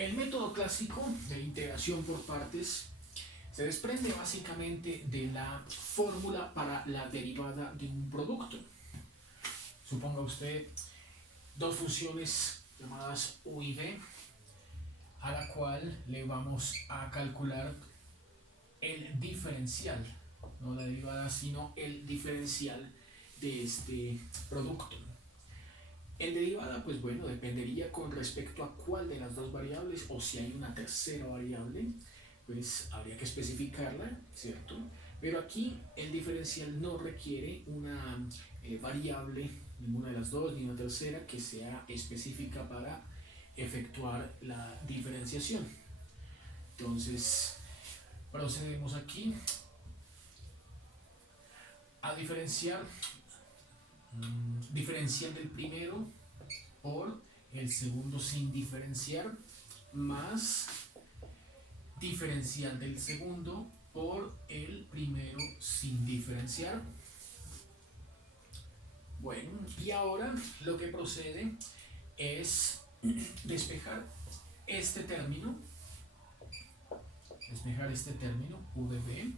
El método clásico de integración por partes se desprende básicamente de la fórmula para la derivada de un producto. Suponga usted dos funciones llamadas u y v, a la cual le vamos a calcular el diferencial, no la derivada, sino el diferencial de este producto. En derivada, pues bueno, dependería con respecto a cuál de las dos variables, o si hay una tercera variable, pues habría que especificarla, ¿cierto? Pero aquí el diferencial no requiere una variable, ninguna de las dos, ni una tercera, que sea específica para efectuar la diferenciación. Entonces, procedemos aquí a diferenciar diferencial del primero por el segundo sin diferenciar, más diferencial del segundo por el primero sin diferenciar. Bueno, y ahora lo que procede es despejar este término u de v,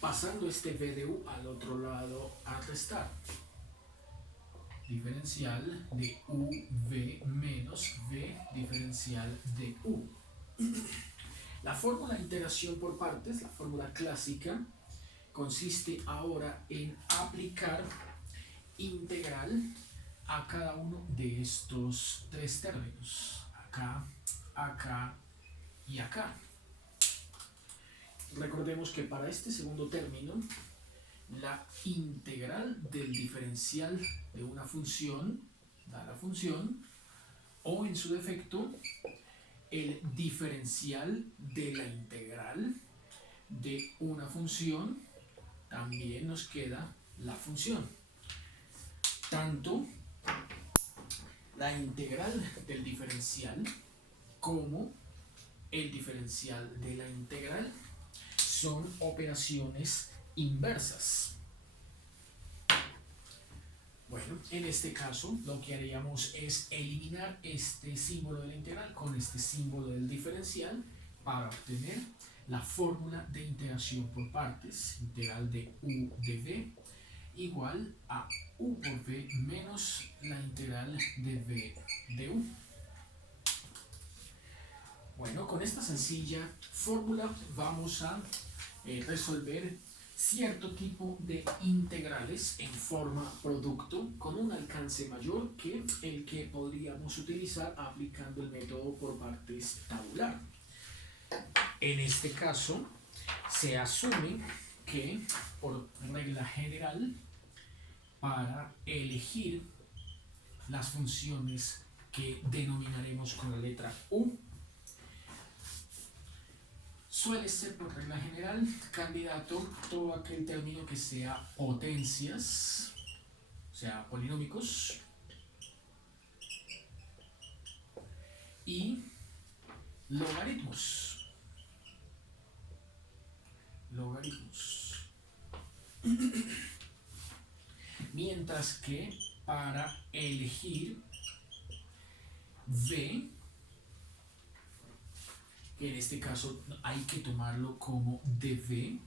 pasando este v de u al otro lado a restar. Diferencial de uv menos v diferencial de u. La fórmula de integración por partes, la fórmula clásica, consiste ahora en aplicar integral a cada uno de estos tres términos, acá, acá y acá. Recordemos que para este segundo término, la integral del diferencial de una función da la función, o en su defecto, el diferencial de la integral de una función, también nos queda la función. Tanto la integral del diferencial como el diferencial de la integral son operaciones inversas. Bueno, en este caso lo que haríamos es eliminar este símbolo de la integral con este símbolo del diferencial para obtener la fórmula de integración por partes, integral de u de v igual a u por v menos la integral de v de u. Bueno, con esta sencilla fórmula vamos a resolver cierto tipo de integrales en forma producto con un alcance mayor que el que podríamos utilizar aplicando el método por partes tabular. En este caso, se asume que, por regla general, para elegir las funciones que denominaremos con la letra u, suele ser por regla general candidato todo aquel término que sea potencias, o sea, polinómicos, y logaritmos. Mientras que para elegir v, que en este caso hay que tomarlo como dv,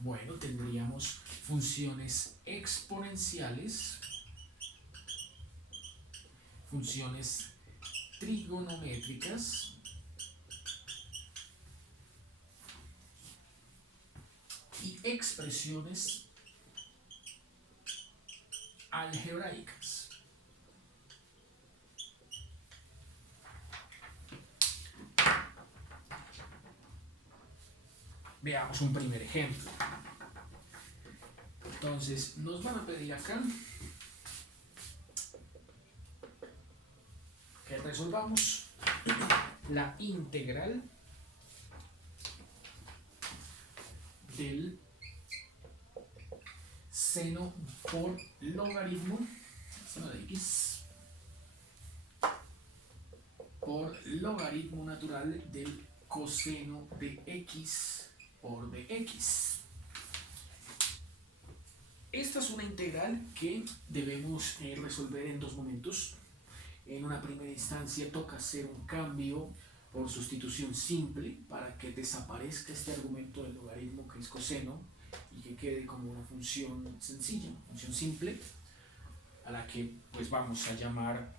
bueno, tendríamos funciones exponenciales, funciones trigonométricas y expresiones algebraicas. Veamos un primer ejemplo. Entonces, nos van a pedir acá que resolvamos la integral del seno por logaritmo, seno de x, por logaritmo natural del coseno de x por dx. Esta es una integral que debemos resolver en dos momentos. En una primera instancia toca hacer un cambio por sustitución simple para que desaparezca este argumento del logaritmo que es coseno y que quede como una función sencilla, función simple, a la que pues vamos a llamar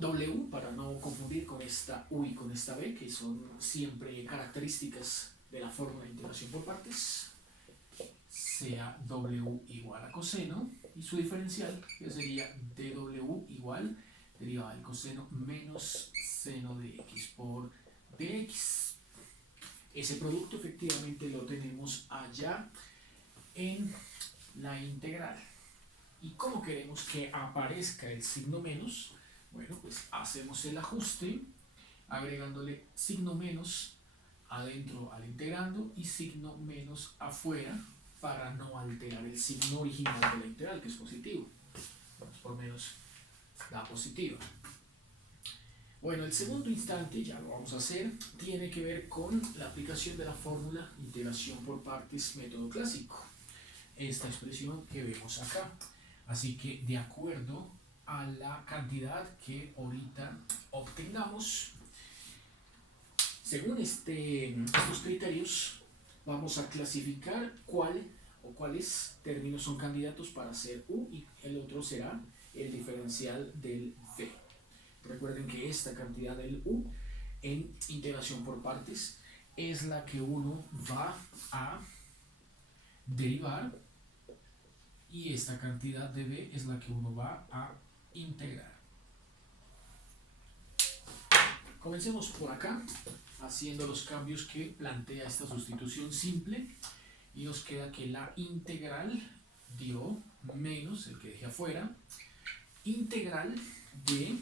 W para no confundir con esta U y con esta B, que son siempre características de la fórmula de integración por partes, sea W igual a coseno y su diferencial, que sería dW igual derivada del coseno menos seno de x por dx. Ese producto efectivamente lo tenemos allá en la integral. ¿Y cómo queremos que aparezca el signo menos? Bueno, pues hacemos el ajuste agregándole signo menos adentro al integrando y signo menos afuera para no alterar el signo original de la integral, que es positivo. Pues por menos da positiva. Bueno, el segundo instante, ya lo vamos a hacer, tiene que ver con la aplicación de la fórmula integración por partes método clásico. Esta expresión que vemos acá. Así que de acuerdo a la cantidad que ahorita obtengamos, según estos criterios, vamos a clasificar cuáles términos son candidatos para ser U y el otro será el diferencial del V. Recuerden que esta cantidad del U en integración por partes es la que uno va a derivar y esta cantidad de B es la que uno va a integrar. Comencemos por acá haciendo los cambios que plantea esta sustitución simple y nos queda que la integral dio menos el que dejé afuera, integral de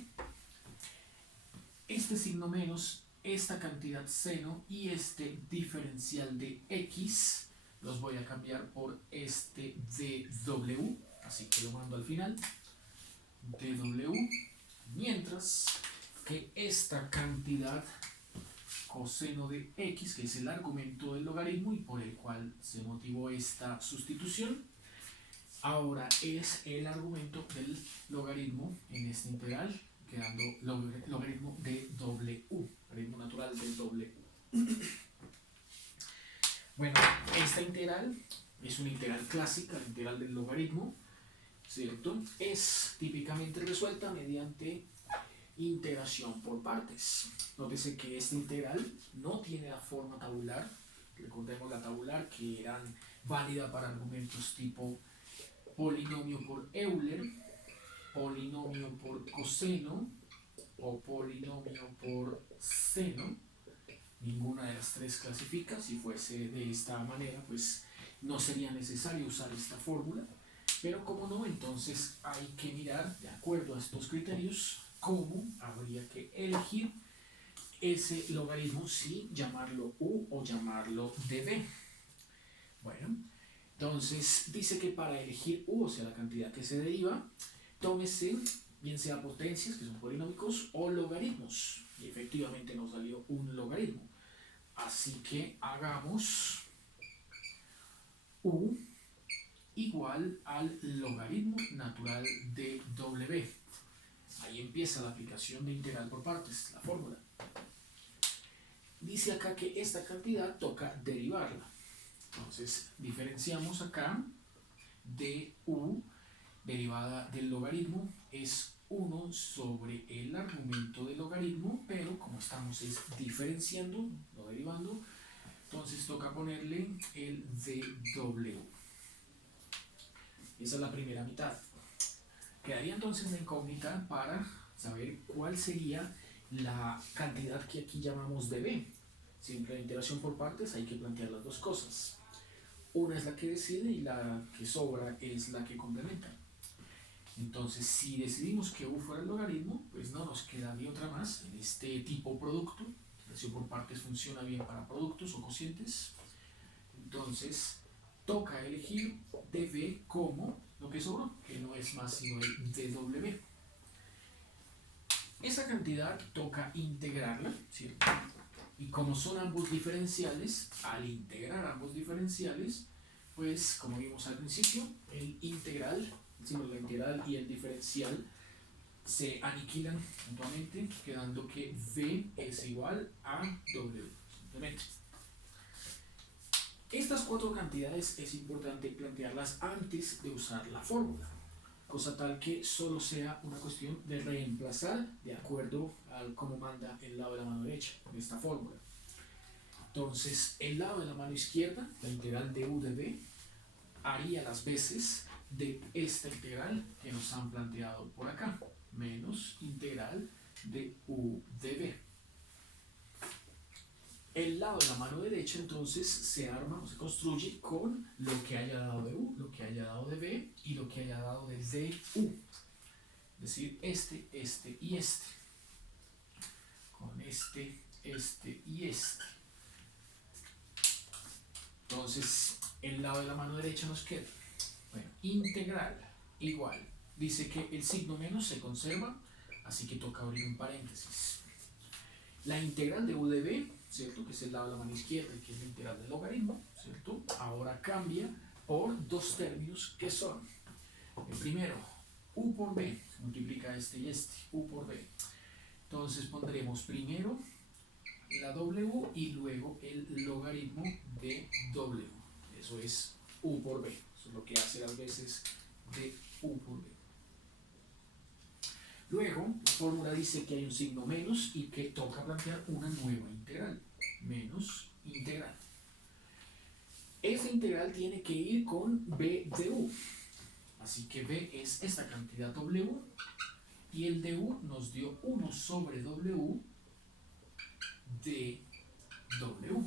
este signo menos, esta cantidad seno y este diferencial de x los voy a cambiar por este dw, así que lo mando al final, dw, mientras que esta cantidad coseno de x, que es el argumento del logaritmo y por el cual se motivó esta sustitución, ahora es el argumento del logaritmo en esta integral, quedando logaritmo de w, logaritmo natural de w. Bueno, esta integral es una integral clásica, la integral del logaritmo, ¿cierto? Es típicamente resuelta mediante integración por partes. Nótese que esta integral no tiene la forma tabular, recordemos la tabular que eran válida para argumentos tipo polinomio por Euler, polinomio por coseno o polinomio por seno. Ninguna de las tres clasifica. Si fuese de esta manera, pues no sería necesario usar esta fórmula, pero como no, entonces hay que mirar de acuerdo a estos criterios cómo habría que elegir ese logaritmo, si llamarlo U o llamarlo dB. Bueno, entonces dice que para elegir U, o sea la cantidad que se deriva, tómese bien sea potencias, que son polinómicos, o logaritmos, y efectivamente nos salió un logaritmo. Así que hagamos U igual al logaritmo natural de W. Ahí empieza la aplicación de integral por partes, la fórmula. Dice acá que esta cantidad toca derivarla. Entonces diferenciamos acá de U derivada del logaritmo es 1 sobre el argumento del logaritmo, pero como estamos diferenciando, no derivando, entonces toca ponerle el dw. Esa es la primera mitad. Quedaría entonces una incógnita para saber cuál sería la cantidad que aquí llamamos dB. Siempre en integración por partes hay que plantear las dos cosas. Una es la que decide y la que sobra es la que complementa. Entonces, si decidimos que U fuera el logaritmo, pues no nos queda ni otra más en este tipo producto. La integración por partes funciona bien para productos o cocientes. Entonces, toca elegir dB como lo que sobró, que no es más sino el dW. Esa cantidad toca integrarla, ¿cierto? Y como son ambos diferenciales, al integrar ambos diferenciales, pues como vimos al principio, el integral, la integral y el diferencial se aniquilan mutuamente, quedando que V es igual a W. Simplemente. Estas cuatro cantidades es importante plantearlas antes de usar la fórmula, cosa tal que solo sea una cuestión de reemplazar de acuerdo a cómo manda el lado de la mano derecha de esta fórmula. Entonces, el lado de la mano izquierda, la integral de u de b, haría las veces de esta integral que nos han planteado por acá, menos integral de u de b. El lado de la mano derecha entonces se arma o se construye con lo que haya dado de u, lo que haya dado de b y lo que haya dado de du. Es decir, este y este. Con este y este. Entonces, el lado de la mano derecha nos queda, bueno, integral igual. Dice que el signo menos se conserva, así que toca abrir un paréntesis. La integral de u de b, ¿cierto? Que es el lado de la mano izquierda, que es la integral del logaritmo, ¿cierto? Ahora cambia por dos términos que son, el primero, u por b, multiplica este y este, u por b. Entonces pondremos primero la w y luego el logaritmo de w. Eso es u por b. Eso es lo que hace las veces de u por b. Luego, la fórmula dice que hay un signo menos y que toca plantear una nueva integral. Menos integral. Esta integral tiene que ir con b de u. Así que b es esta cantidad w y el du nos dio 1 sobre w de w.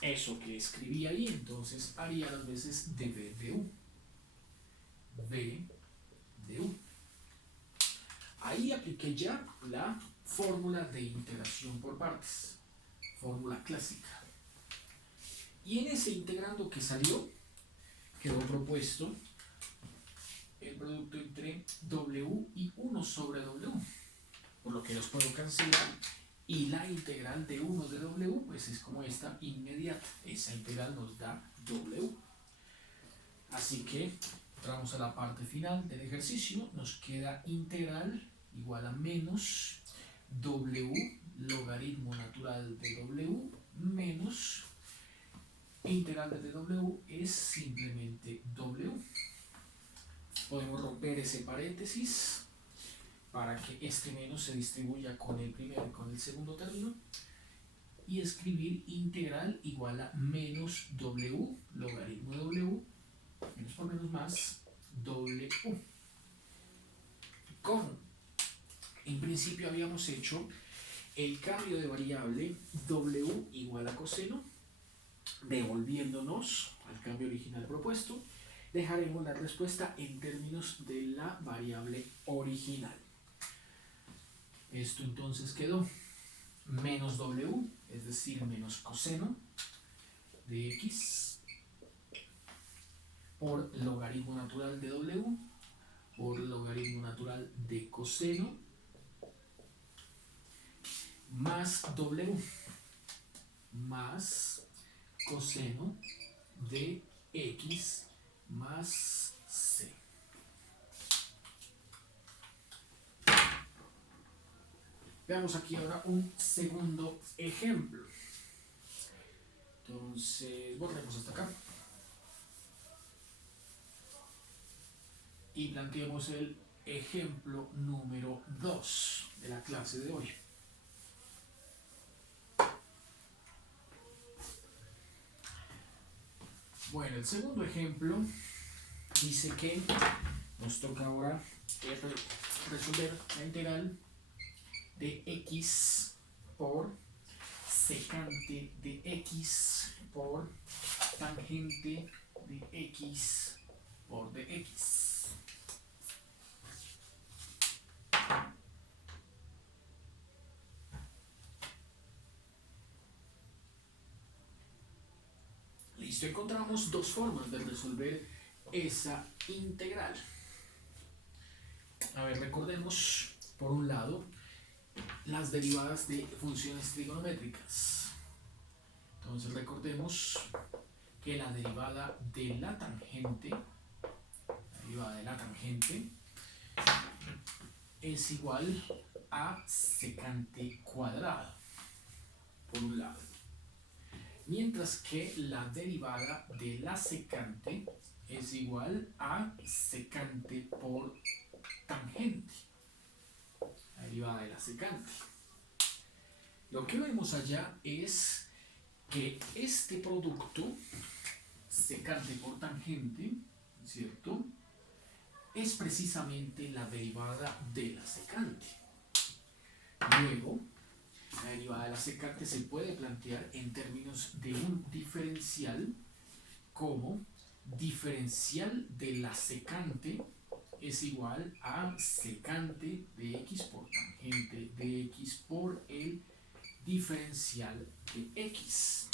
Eso que escribí ahí, entonces haría las veces de b de u. b de u. Ahí apliqué ya la fórmula de integración por partes, fórmula clásica. Y en ese integrando que salió, quedó propuesto el producto entre w y 1 sobre w, por lo que los puedo cancelar. Y la integral de 1 de w, pues es como esta, inmediata. Esa integral nos da w. Así que entramos a la parte final del ejercicio. Nos queda integral igual a menos w logaritmo natural de w menos integral de w es simplemente w. Podemos romper ese paréntesis para que este menos se distribuya con el primero y con el segundo término y escribir integral igual a menos w logaritmo de w menos por menos más w. Como en principio habíamos hecho el cambio de variable w igual a coseno, devolviéndonos al cambio original propuesto, dejaremos la respuesta en términos de la variable original. Esto entonces quedó menos w, es decir, menos coseno de x por logaritmo natural de w por logaritmo natural de coseno más w más coseno de x más c. Veamos aquí ahora un segundo ejemplo. Entonces, borremos hasta acá. Y planteemos el ejemplo número 2 de la clase de hoy. Bueno, el segundo ejemplo dice que nos toca ahora resolver la integral de x por secante de x por tangente de x por dx. Listo, encontramos dos formas de resolver esa integral. A ver, recordemos, por un lado, las derivadas de funciones trigonométricas. Entonces recordemos que la derivada de la tangente es igual a secante cuadrado, por un lado. Mientras que la derivada de la secante es igual a secante por tangente. La derivada de la secante. Lo que vemos allá es que este producto, secante por tangente, ¿cierto?, es precisamente la derivada de la secante. Luego, la derivada de la secante se puede plantear en términos de un diferencial como diferencial de la secante es igual a secante de x por tangente de x por el diferencial de x.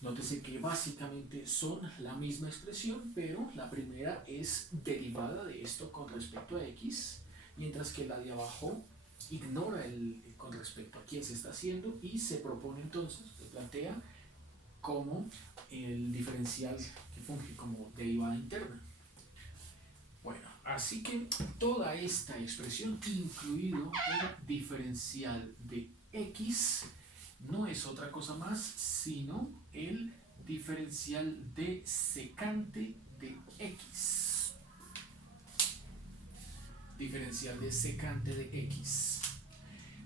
Nótese que básicamente son la misma expresión, pero la primera es derivada de esto con respecto a x, mientras que la de abajo ignora el con respecto a quién se está haciendo y se propone entonces, se plantea como el diferencial que funge como derivada interna. Bueno, así que toda esta expresión, incluido el diferencial de x, no es otra cosa más sino el diferencial de secante de x. Diferencial de secante de x.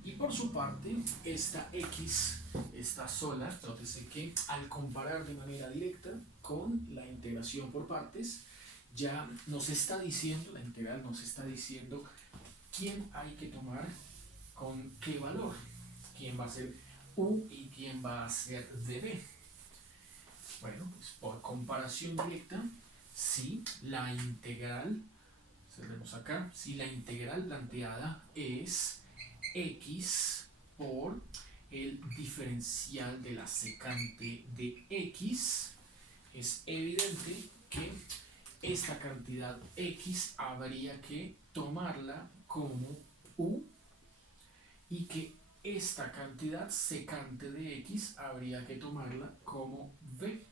Y por su parte, esta x está sola. Nótese que al comparar de manera directa con la integración por partes, ya nos está diciendo, la integral nos está diciendo quién hay que tomar con qué valor. Quién va a ser u y quién va a ser db. Bueno, pues por comparación directa, si la integral, cerremos acá, si la integral planteada es x por el diferencial de la secante de x, es evidente que esta cantidad x habría que tomarla como u y que esta cantidad secante de x habría que tomarla como v.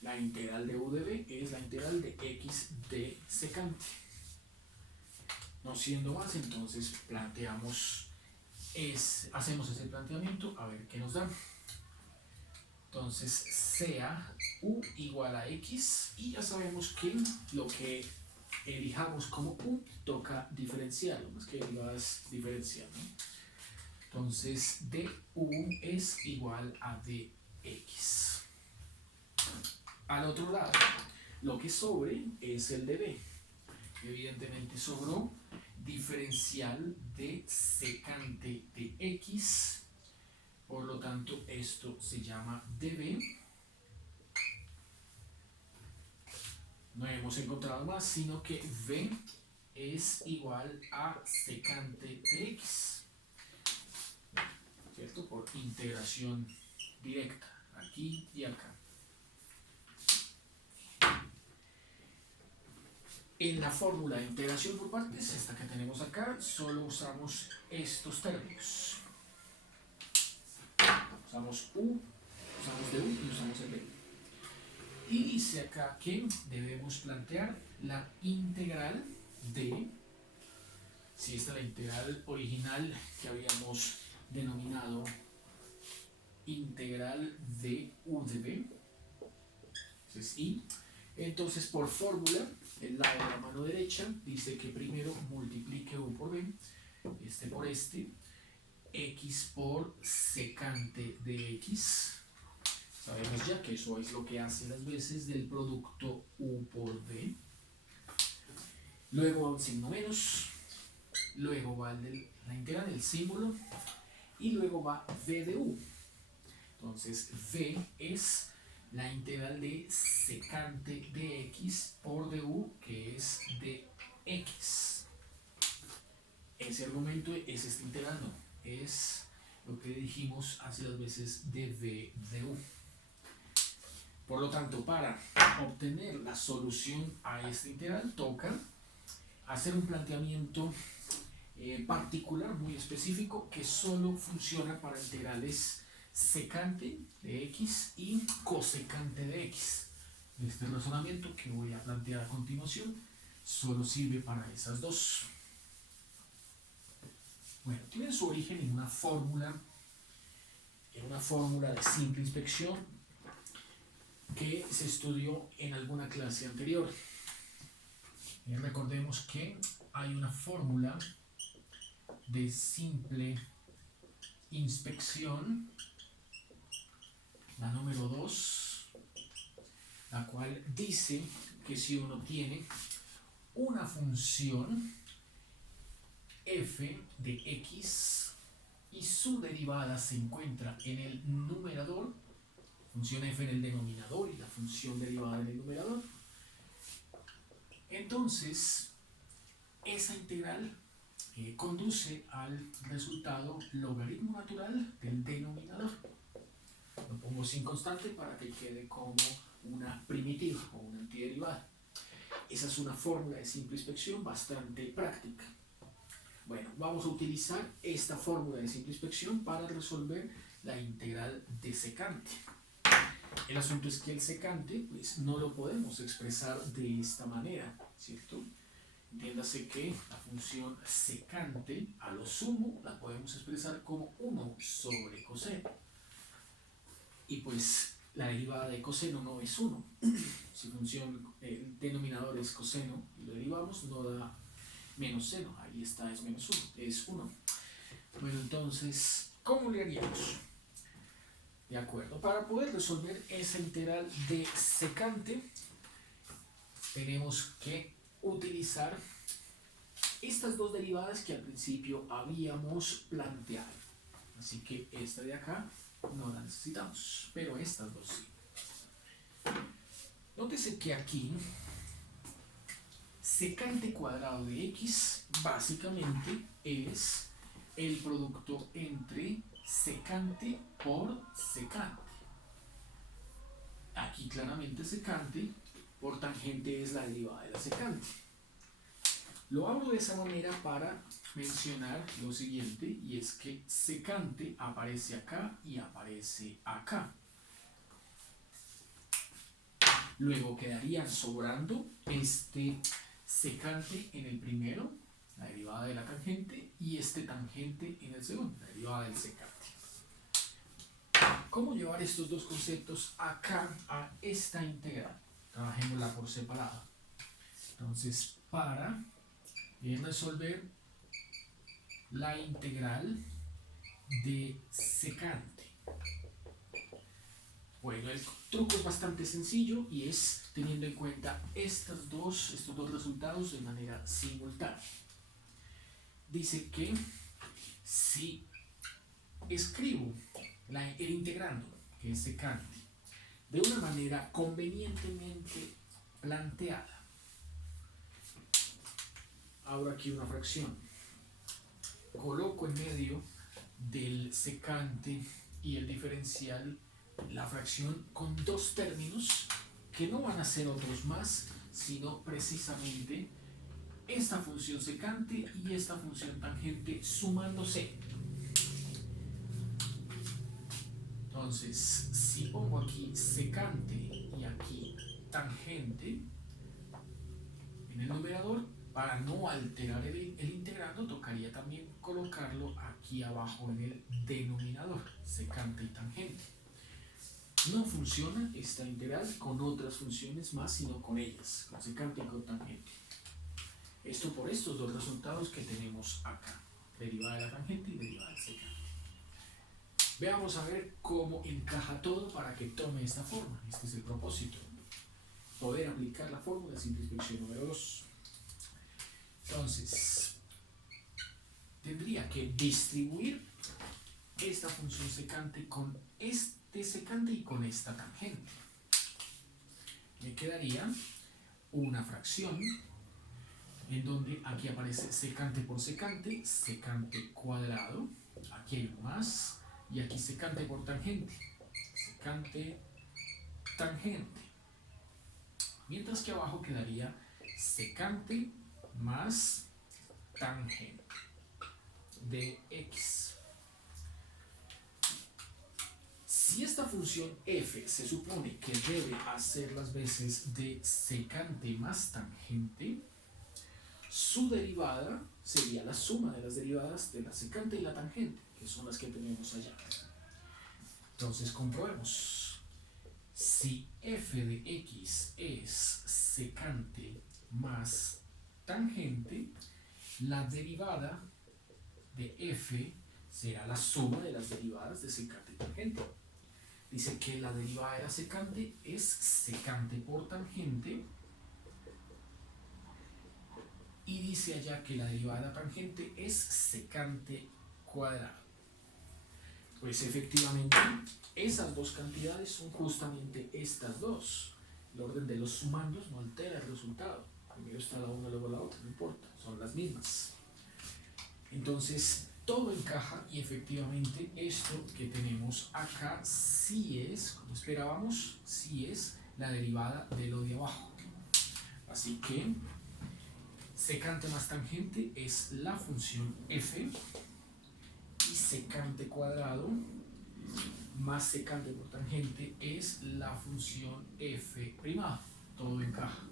La integral de u de v es la integral de x de secante. No siendo más, entonces hacemos ese planteamiento a ver qué nos da. Entonces sea u igual a x y ya sabemos que lo que elijamos como u toca diferenciarlo, más que derivadas diferencial, ¿no? Entonces du es igual a dx. Al otro lado, lo que sobre es el db. Evidentemente sobró diferencial de secante de x, por lo tanto esto se llama db. No hemos encontrado más, sino que v es igual a secante de x, ¿cierto? Por integración directa, aquí y acá. En la fórmula de integración por partes, esta que tenemos acá, solo usamos estos términos. Usamos u, usamos du y usamos el b. Y dice acá que debemos plantear la integral de, si esta es la integral original que habíamos denominado integral de u de b, entonces i, entonces por fórmula, el lado de la mano derecha dice que primero multiplique u por b, este por este, x por secante de x. Sabemos ya que eso es lo que hace las veces del producto u por v. Luego va un signo menos, luego va la integral del símbolo y luego va v de u. Entonces v es la integral de secante de x por du, que es de x. Ese argumento es esta integral, no, es lo que dijimos hace las veces de v de u. Por lo tanto, para obtener la solución a esta integral, toca hacer un planteamiento particular, muy específico, que solo funciona para integrales secante de x y cosecante de x. Este razonamiento que voy a plantear a continuación solo sirve para esas dos. Bueno, tienen su origen en una fórmula de simple inspección que se estudió en alguna clase anterior. Recordemos que hay una fórmula de simple inspección, la número 2, la cual dice que si uno tiene una función f de x y su derivada se encuentra en el numerador, función f en el denominador y la función derivada en el numerador, entonces esa integral conduce al resultado logaritmo natural del denominador. Lo pongo sin constante para que quede como una primitiva o una antiderivada. Esa es una fórmula de simple inspección bastante práctica. Bueno, vamos a utilizar esta fórmula de simple inspección para resolver la integral de secante. El asunto es que el secante pues, no lo podemos expresar de esta manera, ¿cierto? Entiéndase que la función secante, a lo sumo, la podemos expresar como 1 sobre coseno. Y pues la derivada de coseno no es 1. Si el denominador es coseno y lo derivamos, no da menos seno. Ahí está, es menos 1, es 1. Bueno, entonces, ¿cómo le haríamos? De acuerdo, para poder resolver esa integral de secante, tenemos que utilizar estas dos derivadas que al principio habíamos planteado. Así que esta de acá no la necesitamos, pero estas dos sí. Nótese que aquí secante cuadrado de x básicamente es el producto entre secante por secante. Aquí claramente secante por tangente es la derivada de la secante. Lo hablo de esa manera para mencionar lo siguiente, y es que secante aparece acá y aparece acá. Luego quedaría sobrando este secante en el primero, la derivada de la tangente, y este tangente en el segundo, la derivada del secante. ¿Cómo llevar estos dos conceptos acá a esta integral? Trabajémosla por separado. Entonces, para resolver la integral de secante. Bueno, el truco es bastante sencillo y es teniendo en cuenta estos dos resultados de manera simultánea. Dice que si escribo el integrando, que es secante, de una manera convenientemente planteada, abro aquí una fracción, coloco en medio del secante y el diferencial la fracción con dos términos que no van a ser otros más, sino precisamente esta función secante y esta función tangente sumándose. Entonces, si pongo aquí secante y aquí tangente en el numerador, para no alterar el integrando, tocaría también colocarlo aquí abajo en el denominador, secante y tangente. No funciona esta integral con otras funciones más, sino con ellas, con secante y con tangente. Esto por estos dos resultados que tenemos acá, derivada de la tangente y derivada del secante. Veamos a ver cómo encaja todo para que tome esta forma. Este es el propósito, poder aplicar la fórmula de simple inspección número 2. Entonces, tendría que distribuir esta función secante con este secante y con esta tangente. Me quedaría una fracción en donde aquí aparece secante por secante, secante cuadrado, aquí hay un más, y aquí secante por tangente, secante tangente. Mientras que abajo quedaría secante más tangente de x. Si esta función f se supone que debe hacer las veces de secante más tangente, Su derivada sería la suma de las derivadas de la secante y la tangente, que son las que tenemos allá. Entonces comprobemos. Si f de x es secante más tangente, la derivada de f será la suma de las derivadas de secante y tangente. Dice que la derivada de la secante es secante por tangente, y dice allá que la derivada de la tangente es secante cuadrado. Pues efectivamente, esas dos cantidades son justamente estas dos. El orden de los sumandos no altera el resultado. Primero está la una, luego la otra, no importa, son las mismas. Entonces, todo encaja y efectivamente esto que tenemos acá sí es, como esperábamos, sí es la derivada de lo de abajo. Así que secante más tangente es la función f, y secante cuadrado más secante por tangente es la función f'. Todo encaja.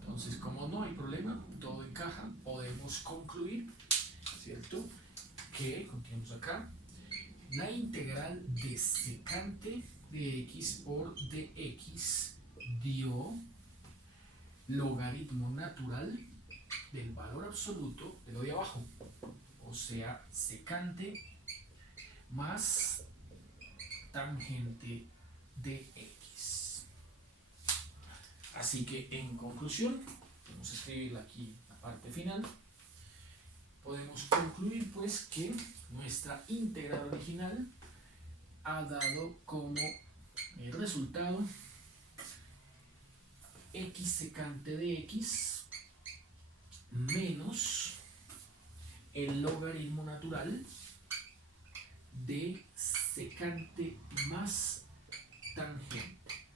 Entonces, como no hay problema, todo encaja, podemos concluir, ¿cierto?, que, continuamos acá, la integral de secante de x por dx dio logaritmo natural del valor absoluto de lo de abajo, o sea, secante más tangente de x. Así que en conclusión, vamos a escribir aquí la parte final, podemos concluir pues que nuestra integral original ha dado como resultado x secante de x menos el logaritmo natural de secante más tangente,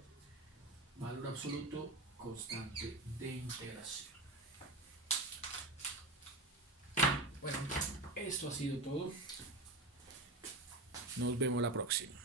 valor absoluto constante de integración. Bueno, esto ha sido todo. Nos vemos la próxima.